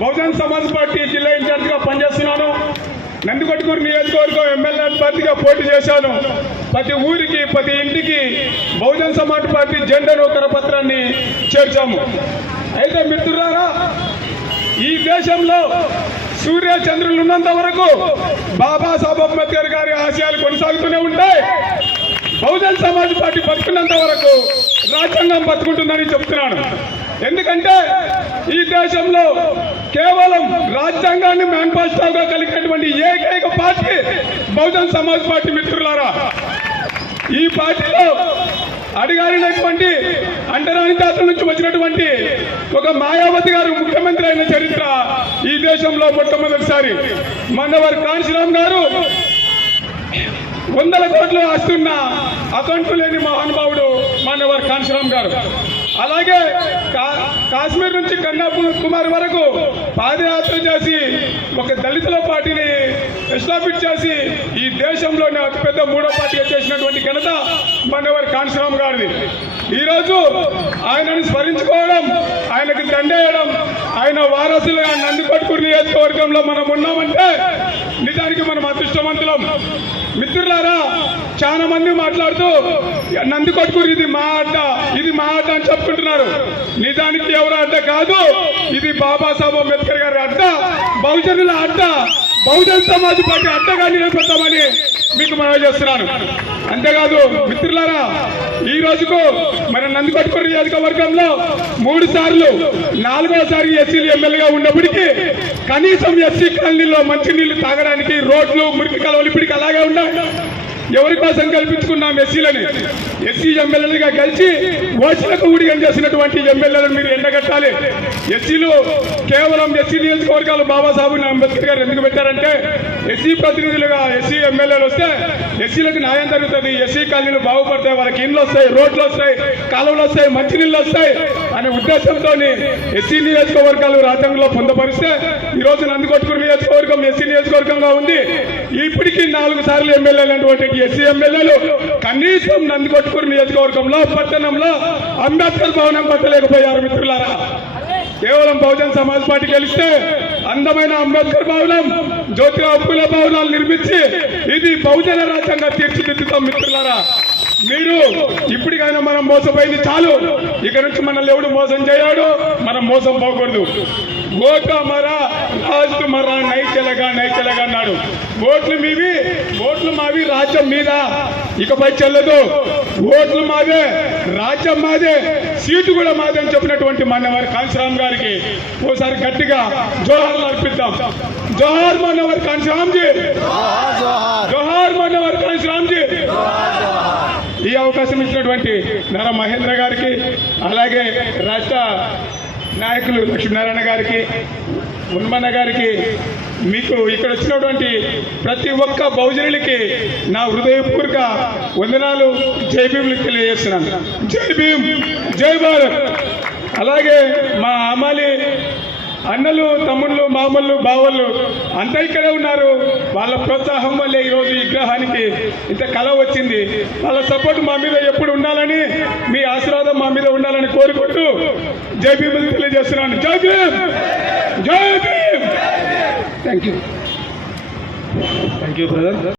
Bahujan Samaj party జిల్లా ఇన్ఛార్జిగా పనిచేస్తున్నాను. నందికొట్కూరు నియోజకవర్గం ఎమ్మెల్యే అభ్యర్థిగా పోటీ చేశాను. ప్రతి ఊరికి ప్రతి ఇంటికి బహుజన్ సమాజ్ పార్టీ జెండాను కరపత్రాన్ని చేర్చాము. అయితే మిత్రులారా, ఈ దేశంలో సూర్య చంద్రులు ఉన్నంత వరకు బాబాసాహెబ్ అంబేద్కర్ గారి ఆశయాలు కొనసాగుతూనే ఉంటాయి. బహుజన్ సమాజ్ పార్టీ బతుకున్నంత వరకు రాజ్యాంగం బతుకుంటుందని చెప్తున్నాను. ఎందుకంటే ఈ దేశంలో కేవలం రాజ్యాంగాన్ని మేనిఫెస్టోగా కలిగినటువంటి ఏకైక పార్టీ బహుజన్ సమాజ్ పార్టీ. మిత్రులారా, ఈ పార్టీలో అడిగారినటువంటి అంటరాని జాతుల నుంచి వచ్చినటువంటి ఒక మాయావతి గారు ముఖ్యమంత్రి అయిన చరిత్ర ఈ దేశంలో మొట్టమొదటిసారి. మనవర్ కాన్శీరామ్ గారు 100 కోట్లు ఆస్తున్న అకౌంట్ లేని మహానుభావుడు మనవర్ కాన్శీరామ్ గారు. అలాగే కాశ్మీర్ నుంచి కన్యాకుమారి వరకు పాదయాత్ర చేసి ఒక దళితుల పార్టీని ఎస్టాబ్లిష్ చేసి ఈ దేశంలోనే అతిపెద్ద 3వ పార్టీగా చేసినటువంటి ఘనత మనవర్ కాన్శీరామ్ గారిది. ఈరోజు ఆయనను స్మరించుకోవడం, ఆయనకు దండేయడం, ఆయన వారసులుగా నందికొట్కూరు నియోజకవర్గంలో మనం ఉన్నామంటే నిజానికి మనం అదృష్టవంతులం. మిత్రులారా, చాలా మంది మాట్లాడుతూ నందికొట్కూరు ఇది మా అడ్డ, ఇది మా అడ్డ అని చెప్పుకుంటున్నారు. నిజానికి ఎవరు అడ్డ కాదు, ఇది బాబాసాహెబ్ అంబేద్కర్ గారి అడ్డ, బహుజనుల అడ్డ, బహుజన్ సమాజ్ పార్టీ అడ్డగా నిలబెడతామని మీకు మనవి చేస్తున్నాను. అంతేకాదు మిత్రులారా, ఈ రోజుకు మన నందికొట్కూరు నియోజకవర్గంలో 3 సార్లు 4వసారి ఎస్సీలు ఎమ్మెల్యేగా ఉన్నప్పటికీ కనీసం ఎస్సీ కాలనీలో మంచినీళ్లు తాగడానికి రోడ్లు, మురికి కాలువలు ఇప్పటికీ అలాగే ఉన్నాయి. ఎవరి కోసం కల్పించుకున్నాం ఎస్సీలని? ఎస్సీ ఎమ్మెల్యేలుగా గెలిచి ఓట్లకు ఊడిగం చేసినటువంటి ఎమ్మెల్యేలను మీరు ఎండగట్టాలి. ఎస్సీలు కేవలం ఎస్సీ నియోజకవర్గాలు బాబాసాహెబ్ అంబేద్కర్ గారు ఎందుకు పెట్టారంటే ఎస్సీ ప్రతినిధులుగా ఎస్సీ ఎమ్మెల్యేలు వస్తే ఎస్సీలకు న్యాయం జరుగుతుంది, ఎస్సీ కాలనీలు బాగుపడతాయి, వాళ్ళకి ఇండ్లు వస్తాయి, రోడ్లు వస్తాయి, కాలువలు వస్తాయి, మంచినీళ్ళు వస్తాయి అనే ఉద్దేశంతో ఎస్సీ నియోజకవర్గాలు రాజ్యాంగంలో పొందపరిస్తే ఈరోజు నందికొట్కూరు నియోజకవర్గం ఎస్సీ నియోజకవర్గంగా ఉంది. ఇప్పటికీ 4 సార్లు ఎమ్మెల్యేలు ఎస్సీ ఎమ్మెల్యేలు కనీసం నందికొట్కూరు నియోజకవర్గంలో పట్టణంలో అంబేద్కర్ భవనం కట్టలేకపోయారు. మిత్రులారా, కేవలం బహుజన్ సమాజ్ పార్టీ గెలిస్తే అందమైన అంబేద్కర్ భవనం, జ్యోతిరావు పూలే భవనాలు నిర్మించి ఇది బహుజన రాజ్యంగా తీర్చిదిద్దుతాం. మిత్రులారా, మీరు ఇప్పటికైనా మనం మోసపోయింది చాలు. ఇక నుంచి మనల్ని ఎవడు మోసం చేయడు, మనం మోసం పోకూడదు. ఓటు మరా రాజు మరా నైచెలగా అన్నాడు. ఓట్లు మావి, రాజ్యం మీద ఇకపై చెల్లదు. ఓట్లు మాదే, రాజ్యం మాదే, సీటు కూడా మాదే అని చెప్పినటువంటి మనవర్ కాన్శీరామ్ గారికి ఓసారి గట్టిగా జోహార్లు అర్పిద్దాం. జోహార్ మనవర్ కాన్శీరామ్ జీ, జోహార్ మనవర్ కాన్శీరామ్ జీ. ఈ అవకాశం ఇచ్చినటువంటి నారా మహేంద్ర గారికి, అలాగే రాష్ట్ర నాయకులు లక్ష్మీనారాయణ గారికి, ఉన్మన్న గారికి, మీకు ఇక్కడ వచ్చినటువంటి ప్రతి ఒక్క బహుజనులకి నా హృదయపూర్వక వందనాలు, జై భీములు తెలియజేస్తున్నాను. జై భీమ్, జై భారత్. అలాగే మా అమ్మాలి అన్నలు, తమ్ముళ్ళు, మామళ్ళు, బావళ్ళు అంతా ఇక్కడే ఉన్నారు. వాళ్ళ ప్రోత్సాహం వల్లే ఈరోజు ఈ విగ్రహానికి ఇంత కళ వచ్చింది. వాళ్ళ సపోర్ట్ మా మీద ఎప్పుడు ఉండాలని, మీ ఆశీర్వాదం మా మీద ఉండాలని కోరుకుంటూ జై భీములు తెలియజేస్తున్నాను. జై భీమ్, జై భీమ్. Thank you brother.